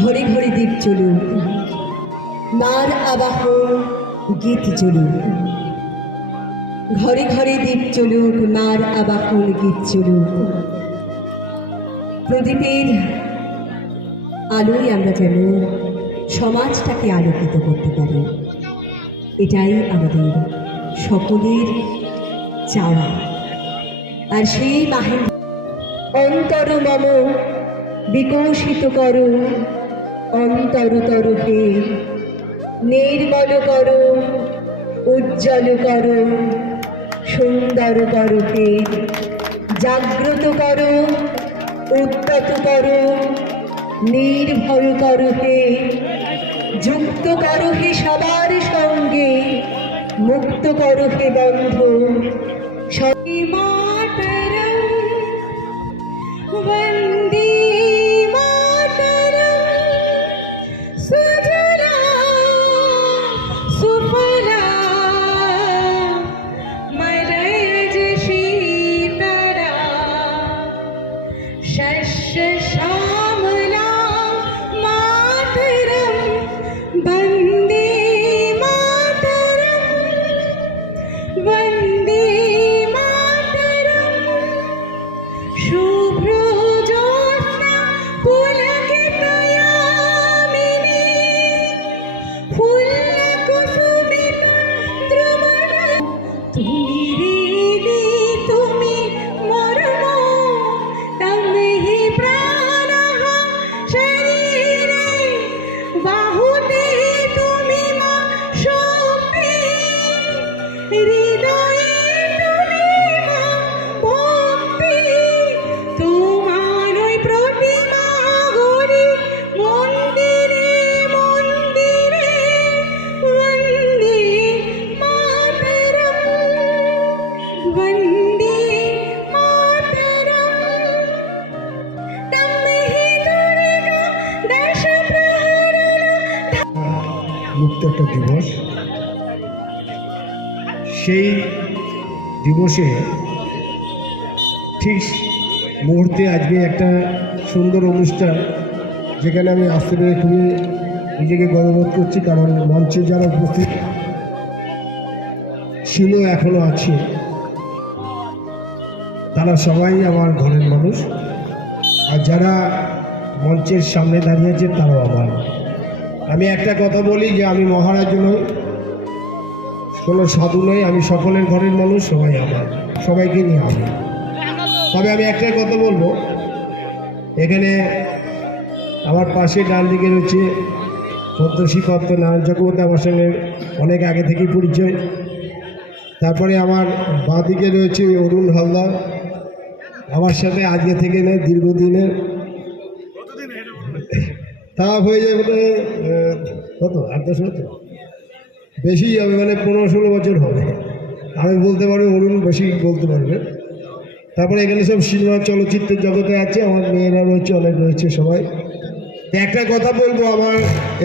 ঘরে ঘরে দীপ জ্বলুক, মার আবাহন গীত জ্বলুক। ঘরে ঘরে দীপ জ্বলুক, মার আবাহন গীত জ্বলুক। প্রদীপের আলোয় আমরা যেন সমাজটাকে আলোকিত করতে পারি, এটাই আমাদের সকলের চাওয়া। আর সেই মাহের অন্তর মম বিকশিত করো, অন্তরতর হে নির্মল করো, উজ্জ্বল করো, সুন্দর করো হে জাগ্রত করো, উদ্যত করো, নির্ভয় করো হে যুক্ত করো হে সবার সঙ্গে, মুক্ত করো হে বন্ধু। वन्दे मातरं सुजला सुफला मलयज शीतला शस्य श्यामला मातरं वन्दे मातरं वन्दे शुभ्र ज्योत्स्ना पुलकितयामिनी फुल्लकुसुमितद्रुमण তুমি হৃদি তুমি মর্ম তমহি প্রাণঃ শরীরে বাহুতে তুমি মা শক্তি হৃদয়ে তুমি মা ভক্তি তোমার ওই প্রতিমা গড়ি মন্দিরে মন্দিরে বন্দে মাতরম বন্দে মাতরম তমহি দুর্গা দশ প্রহরণ। মুক্ত একটা দিবস, সেই দিবসে ঠিক মুহূর্তে আজকে একটা সুন্দর অনুষ্ঠান, যেখানে আমি আসতে পেরে খুবই নিজেকে গর্ববোধ করছি। কারণ মঞ্চে যারা উপস্থিত ছিল, এখনো আছে, তারা সবাই আমার ঘরের মানুষ। আর যারা মঞ্চের সামনে দাঁড়িয়ে আছে তারাও আমার। আমি একটা কথা বলি যে আমি মহারাজ নই, কোনো সাধু নই, আমি সকলের ঘরের মানুষ, সবাই আমার, সবাইকে নিয়ে আমি। তবে আমি একটাই কথা বলবো, এখানে আমার পাশে ডান দিকে রয়েছে পদ্মশ্রী পত্র নারায়ণ চক্রবর্তী, আমার সঙ্গে অনেক আগে থেকেই পরিচয়। তারপরে আমার বাঁ দিকে রয়েছে অরুণ হালদার, আমার সাথে আজকে থেকে নেই, দীর্ঘদিনের, তা হয়ে যায় বলে কত 8-10 বছর বেশি হবে, মানে 15-16 বছর হবে। আমি বলতে পারবো, অরুণ বেশি বলতে পারবে। তারপরে এখানে সব সিনেমা চলচ্চিত্রের জগতে আছে, আমার মেয়েরা রয়েছে, অনেক রয়েছে সবাই। একটা কথা বলবো, আমার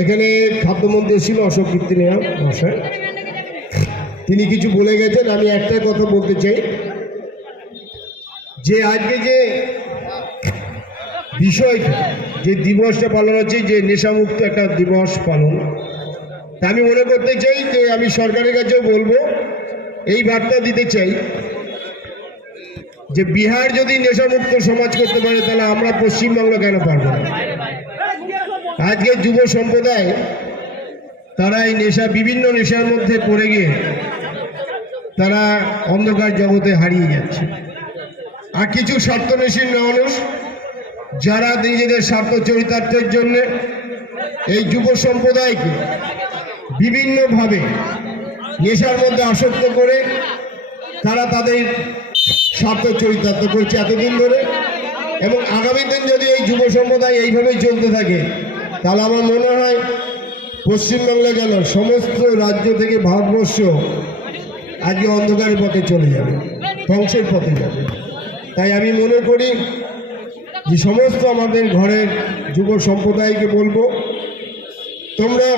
এখানে খাদ্যমন্ত্রী ছিল অশোক কীর্তিনিয়া মহাশয়, তিনি কিছু বলে গেছেন। আমি একটা কথা বলতে চাই যে আজকে যে বিষয়টা, যে দিবসটা পালন হচ্ছে, যে নেশামুক্ত একটা দিবস পালন, তা আমি মনে করতে চাই যে আমি সরকারের কাছেও বলবো, এই বার্তা দিতে চাই যে বিহার যদি নেশামুক্ত সমাজ করতে পারে, তাহলে আমরা পশ্চিমবঙ্গ কেন পারব না? আজকে যুব সম্প্রদায় তারা এই নেশা, বিভিন্ন নেশার মধ্যে পড়ে গিয়ে তারা অন্ধকার জগতে হারিয়ে যাচ্ছে। আর কিছু স্বার্থন্বেষী মানুষ যারা নিজেদের স্বার্থ চরিতার্থের জন্য এই যুব সম্প্রদায়কে বিভিন্নভাবে নেশার মধ্যে আসক্ত করে তারা তাদের স্বার্থ চরিতার্থ করছে এতদিন ধরে। এবং আগামী দিন যদি এই যুব সম্প্রদায় এইভাবেই চলতে থাকে, তাহলে আমার মনে হয় পশ্চিমবাংলা কেন সমস্ত রাজ্য থেকে ভারতবর্ষ আজকে অন্ধকারের পথে চলে যাবে, ধ্বংসের পথে যাবে। তাই আমি মনে করি যে সমস্ত আমাদের ঘরের যুব সম্প্রদায়কে বলবো, তোমরা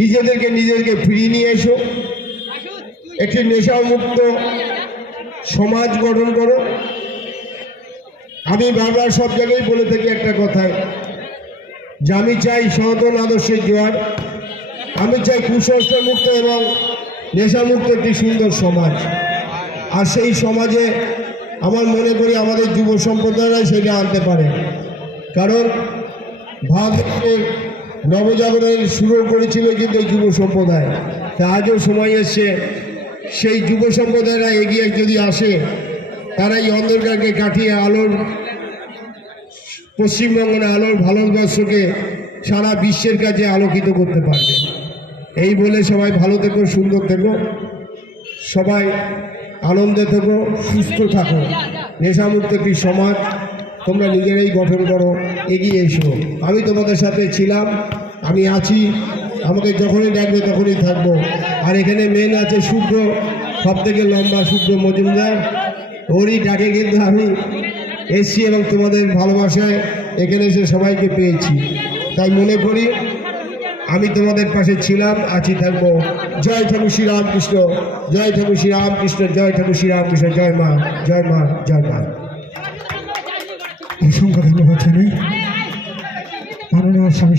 নিজেদেরকে ফিরিয়ে নিয়ে এসো, একটি নেশামুক্ত সমাজ গঠন করো। আমি বারবার সব জায়গায় বলে থাকি একটা কথায় যে আমি চাই সনাতন আদর্শের জোয়ার, আমি চাই কুসংস্কার মুক্ত এবং নেশামুক্ত একটি সুন্দর সমাজ। আর সেই সমাজে আমার মনে করি আমাদের যুব সম্প্রদায়রাই সেটা আনতে পারে, কারণ ভারতের নবজাগরণের শুরু করেছিল কিন্তু এই যুব সম্প্রদায়। তা আজও সময় এসছে সেই যুব সম্প্রদায়রা এগিয়ে যদি আসে, তারা এই অন্ধকারকে কাটিয়ে আলোর পশ্চিমবঙ্গ না আলোর ভারতবর্ষকে সারা বিশ্বের কাছে আলোকিত করতে পারবে। এই বলে সবাই ভালো থেকো, সুন্দর থেকো, সবাই আনন্দে থেকো, সুস্থ থাকো। নেশামুক্ত একটি সমাজ তোমরা নিজেরাই গঠন করো, এগিয়ে এসো। আমি তোমাদের সাথে ছিলাম, আমি আছি, আমাকে যখনই ডাকবে তখনই থাকবো। আর এখানে মেন আছে শুভ্র, সব থেকে লম্বা শুভ্র মজুমদার, ওরই ডাকে কিন্তু আমি এসছি এবং তোমাদের ভালোবাসায় এখানে এসে সবাইকে পেয়েছি। তাই মনে করি আমি তোমাদের পাশে ছিলাম, আছি, থাকবো। জয় ঠাকুর শ্রী রামকৃষ্ণ, জয় ঠাকুর শ্রী রামকৃষ্ণ, জয় ঠাকুর শ্রী রামকৃষ্ণ, জয় মা, জয় মা, জয় মা। অসংখ্য ধন্যবাদ জানাই মাননীয় স্বামী